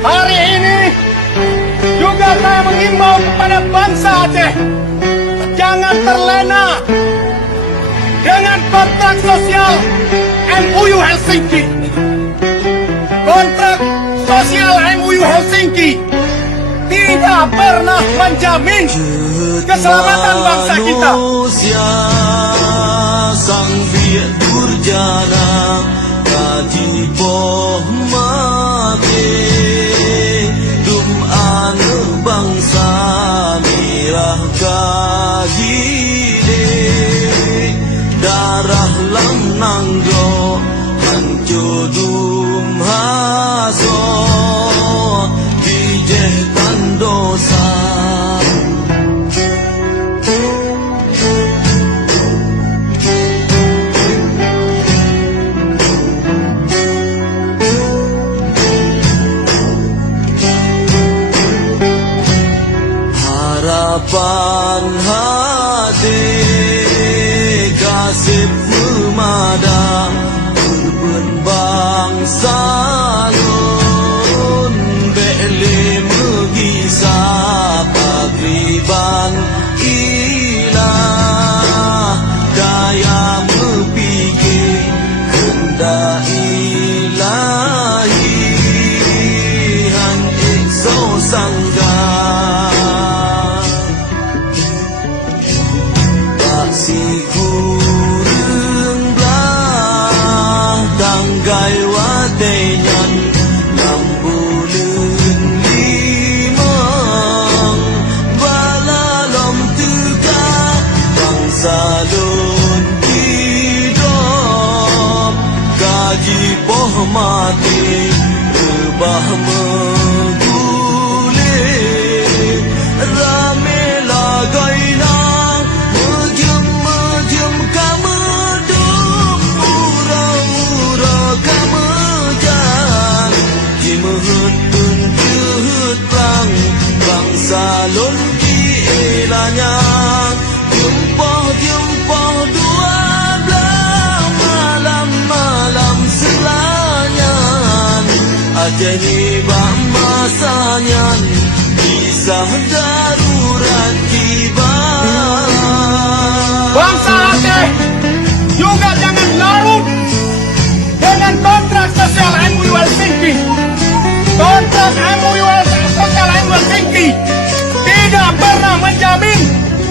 Hari ini juga saya mengimbau kepada bangsa Aceh, jangan terlena dengan kontrak sosial MOU Helsinki. Kontrak sosial MOU Helsinki tidak pernah menjamin keselamatan bangsa kita. Sang biak durjana kaji poh mati dum anu bangsa mirah kaji de darah lam nanggo hancudum haso dijetan dosa. Harapan hati kasih memadam urban bangsa nun bele megisah pagriban ilah daya mepikir hendak ilahi han ekso sangga si kurang belah tanggai wadenyan 6 bulan 5 balalom tega bangsa lun hidup gaji poh mati rebah mengulir rame lagai nang mejem kamedum ura-ura kamejan jimeut tunjut lang bangsa lun kielanya jumpoh dua belah malam-malam selanyan Aceh ni bak masanya kisah darurat tiba. Bangsa Aceh juga jangan larut dengan kontrak sosial MOU Helsinki. Kontrak MOU sosial MOU Helsinki tidak pernah menjamin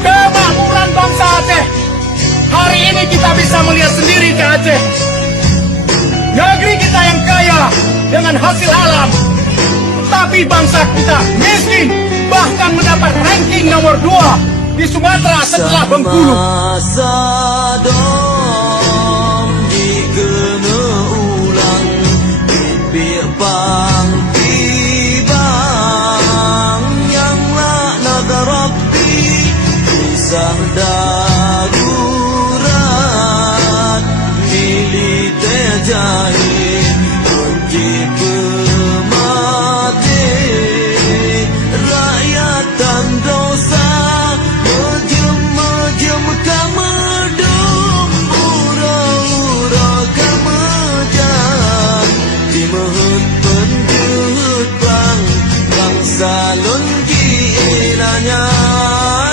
kemakmuran bangsa Aceh. Hari ini kita bisa melihat sendiri ke Aceh, negeri kita yang kaya dengan hasil alam, tapi bangsa kita miskin, bahkan mendapat ranking nomor 2 di Sumatera setelah Bengkulu. Sadom dikena ulang bibir pangtibang yang laknat Rabbi kisah darurat militer jahil kunci pemati rakyat dan dosa mejem kamedum ura-ura kamejan dimeut penjut bang bangsa lun kielanya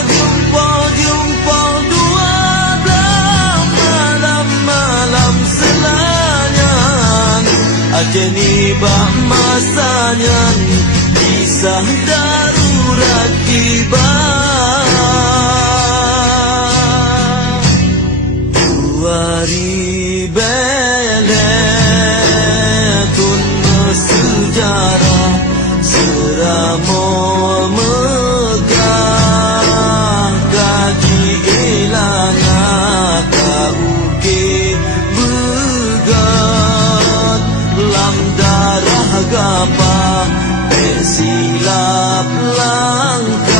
jumpoh dua belah malam-malam selanyan Aceh ni bak masanya kisah darurat tiba. Wari beletun sejarah seramo megah gaji elana kauke begat lam darah gapa silap langkah